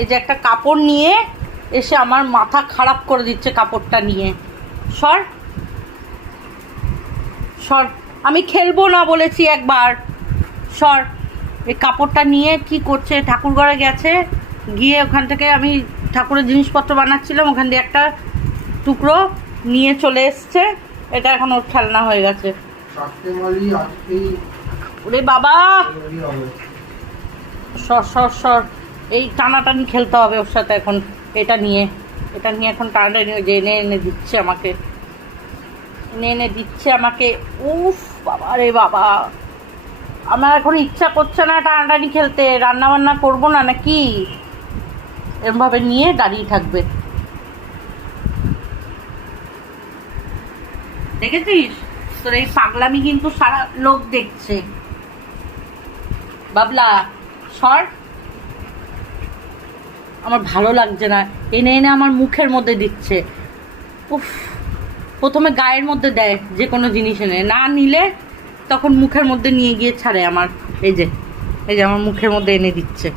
এই যে একটা কাপড় নিয়ে এসে আমার মাথা খারাপ করে দিচ্ছে কাপড়টা নিয়ে। সর সর, আমি খেলবো না বলেছি একবার। সর। এই কাপড়টা নিয়ে কি করছে, ঠাকুর ঘরে গেছে, গিয়ে ওখান থেকে আমি ঠাকুরের জিনিসপত্র বানাচ্ছিলাম, ওখান দিয়ে একটা টুকরো নিয়ে চলে এসছে। এটা এখন ওর খেলনা হয়ে গেছে। ওরে বাবা, সর সর সর, এই টানাটানি খেলতে হবে ওর সাথে এখন। এটা নিয়ে এখন টানাটানি যে এনে এনে দিচ্ছে আমাকে, এনে দিচ্ছে আমাকে। উফ বাবা রে বাবা, আমার এখন ইচ্ছা করছে না টানাটানি খেলতে। রান্না বান্না করবো না নাকি? এরমভাবে নিয়ে দাঁড়িয়ে থাকবে। দেখেছিস, তোর এই পাগলামি কিন্তু সারা লোক দেখছে। বাবলা সর, আমার ভালো লাগছে না। এনে এনে আমার মুখের মধ্যে দিচ্ছে। উফ, প্রথমে গায়ের মধ্যে দেয় যে কোনো জিনিস এনে, না নিলে তখন মুখের মধ্যে নিয়ে গিয়ে ছাড়ে আমার। এই যে আমার মুখের মধ্যে এনে দিচ্ছে।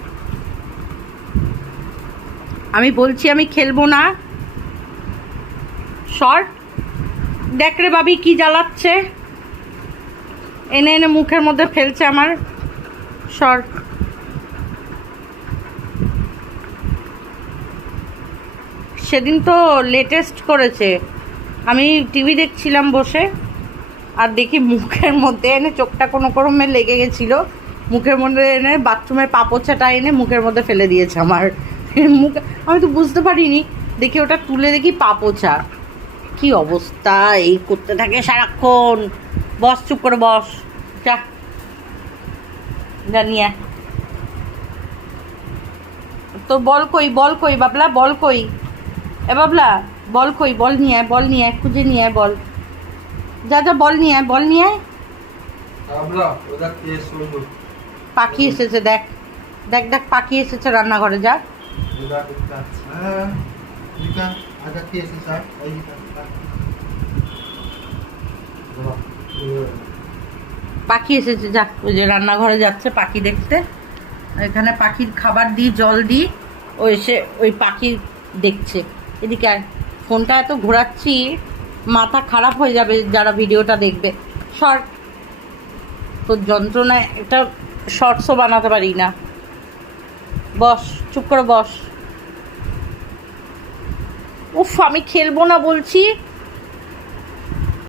আমি বলছি আমি খেলবো না। সর। দেখ রে বাবি কি জ্বালাচ্ছে, এনে এনে মুখের মধ্যে ফেলছে আমার। সর। সেদিন তো লেটেস্ট করেছে, আমি টিভি দেখছিলাম বসে, আর দেখি মুখের মধ্যে এনে, চোখটা কোনো ক্রমে লেগে গেছিলো, মুখের মধ্যে এনে বাথরুমের পাপোছাটা এনে মুখের মধ্যে ফেলে দিয়েছে আমার। মুখ, আমি তো বুঝতে পারিনি, দেখি ওটা তুলে দেখি পাপোছা। কি অবস্থা, এই করতে থাকে সারাক্ষণ। বস, চুপ করে বস। যা যা নিয়ে। তোর বল কই, বল কই বাবলা, বল কই? এ বাবলা, বল কই? বল নিয়ে আয়, বল নিয়ে আয়, খুঁজে নিয়ে আয় বল। যা যা, বল নিয়ে আয়, বল নিয়ে আয়। পাখি এসেছে, দেখ দেখ দেখ, পাখি এসেছে রান্নাঘরে। যা। পাখি এসেছে, যা। ওই যে রান্নাঘরে যাচ্ছে পাখি দেখতে। এখানে পাখির খাবার দিই, জল দিই, ও এসে ওই পাখি দেখছে। এদিকে আর ফোনটা এত ঘোরাচ্ছি, মাথা খারাপ হয়ে যাবে যারা ভিডিওটা দেখবে। শর্ট, তোর যন্ত্রণায় একটা শর্টসও বানাতে পারি না। বস, চুপ করে বস। উফ, আমি খেলবো না বলছি।